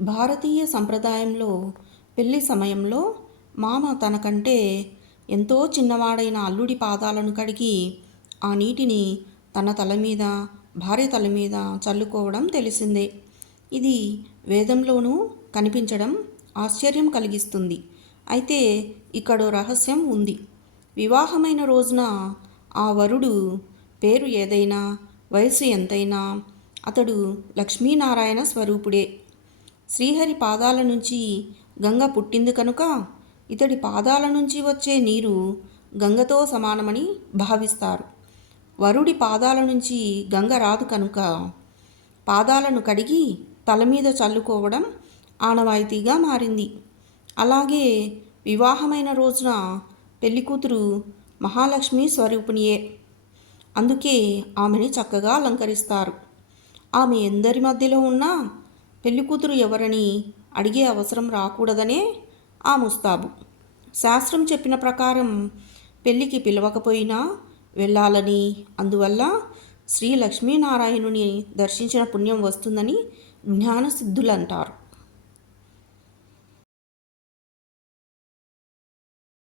భారతీయ సంప్రదాయంలో పెళ్ళి సమయంలో మామ తనకంటే ఎంతో చిన్నవాడైన అల్లుడి పాదాలను కడిగి ఆ నీటిని తన తల మీద భార్య తల మీద చల్లుకోవడం తెలిసిందే. ఇది వేదంలోనూ కనిపించడం ఆశ్చర్యం కలిగిస్తుంది. అయితే ఇక్కడో రహస్యం ఉంది. వివాహమైన రోజున ఆ వరుడు పేరు ఏదైనా వయసు ఎంతైనా అతడు లక్ష్మీనారాయణ స్వరూపుడే. శ్రీహరి పాదాల నుంచి గంగ పుట్టింది కనుక ఇతడి పాదాల నుంచి వచ్చే నీరు గంగతో సమానమని భావిస్తారు. వరుడి పాదాల నుంచి గంగ రాదు కనుక పాదాలను కడిగి తల మీద చల్లుకోవడం ఆనవాయితీగా మారింది. అలాగే వివాహమైన రోజున పెళ్ళికూతురు మహాలక్ష్మి స్వరూపిణియే. అందుకే ఆమెని చక్కగా అలంకరిస్తారు. ఆమె ఎందరి మధ్యలో ఉన్నా పెళ్ళికూతురు ఎవరని అడిగే అవసరం రాకూడదనే ఆ ముస్తాబు. శాస్త్రం చెప్పిన ప్రకారం పెళ్ళికి పిలవకపోయినా వెళ్ళాలని అందువల్ల శ్రీ లక్ష్మీనారాయణుని దర్శించిన పుణ్యం వస్తుందని జ్ఞానసిద్ధులు అంటారు